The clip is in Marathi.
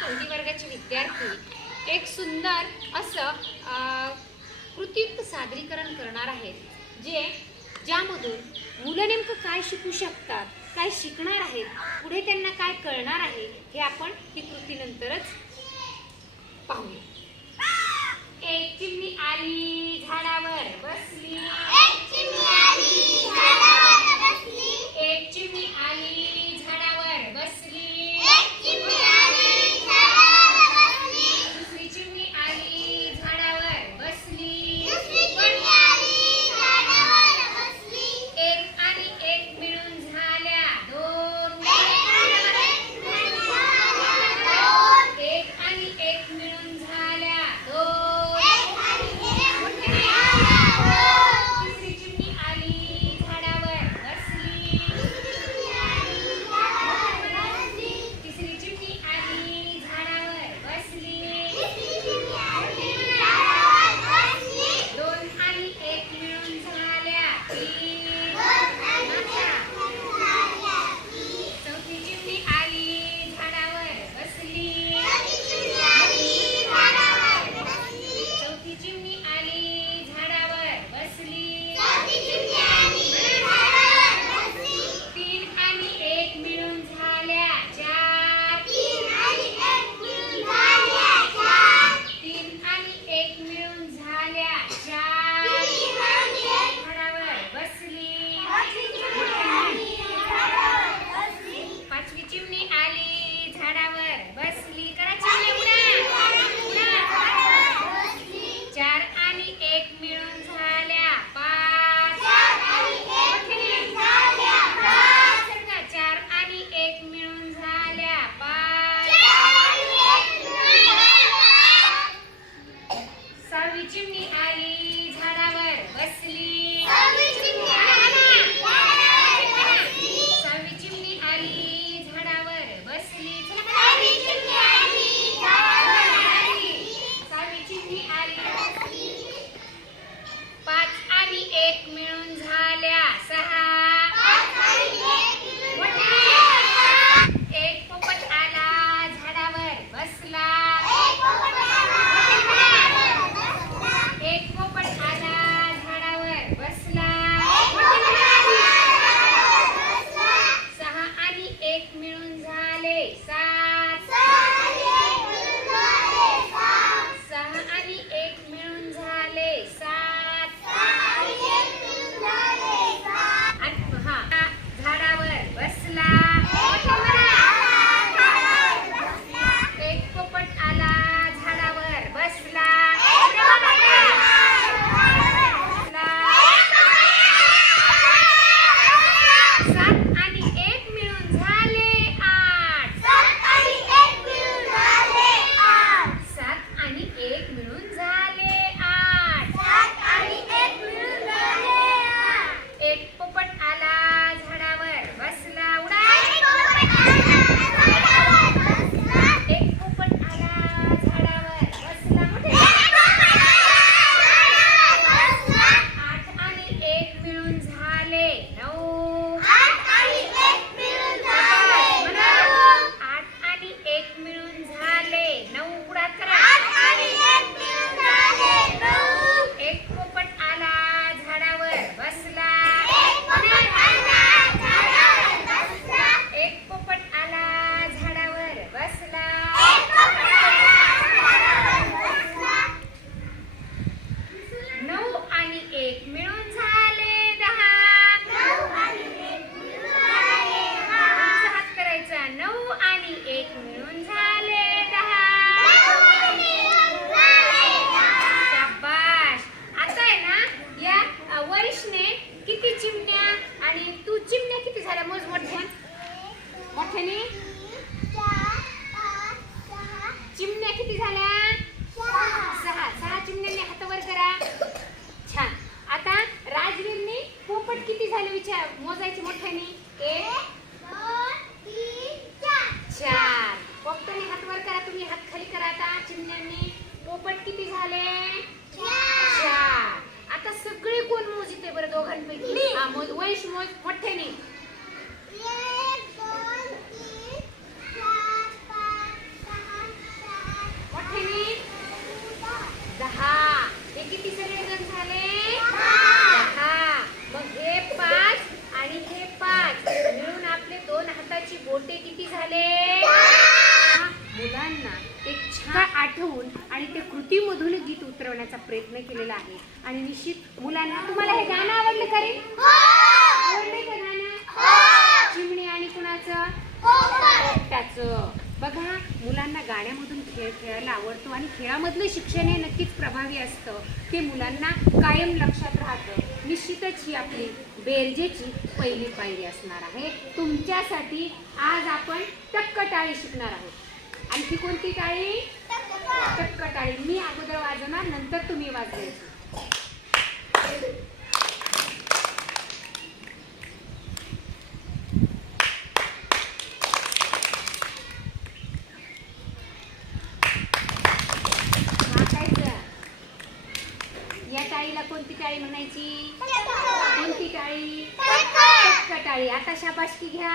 चौथी वर्गाचे विद्यार्थी एक सुंदर असं कृतित्व सादरीकरण करणार आहेत जे ज्यामधून मुलं नेमकं काय शिकू शकतात काय शिकणार आहेत पुढे त्यांना काय कळणार आहे हे आपण ही कृतीनंतरच पाहूया. एक चिमणी आली झाडावर बसली. एक चिमणी आली. मुलांनी पोपट किती झाले? आता सगळे कोण मोजते बरं दोघांपैकी? मोज वैश मोज मोठ्याने. दहा. हे किती झाले? दहा. मग हे पाच आणि हे पाच. मिळून आपले दोन हाताची बोटे किती झाले? आठवून आणि ते कृतीमधून गीत उतरवण्याचा प्रयत्न केलेला आहे. आणि निश्चित मुलांना तुम्हाला हे गाणं आवडलं का रे? आवडलंय का गाणं? चिमणी आणि कुणाचं? पोपटाचं बघा मुलांना गाण्यामधून खेळ खेळायला आवडतो आणि खेळामधलं शिक्षण हे नक्कीच प्रभावी असतं. ते मुलांना कायम लक्षात राहतं. निश्चितच ही आपली बेरजेची पहिली पायरी असणार आहे. तुमच्यासाठी आज आपण टक्क टाळी शिकणार आहोत. आणखी कोणती टाळी? टक्क टाळी मी अगोदर वाजवणार नंतर तुम्ही वाजवायची या टाळीला कोणती टाळी म्हणायची? कोणती टाळी? आता शाबासकी घ्या.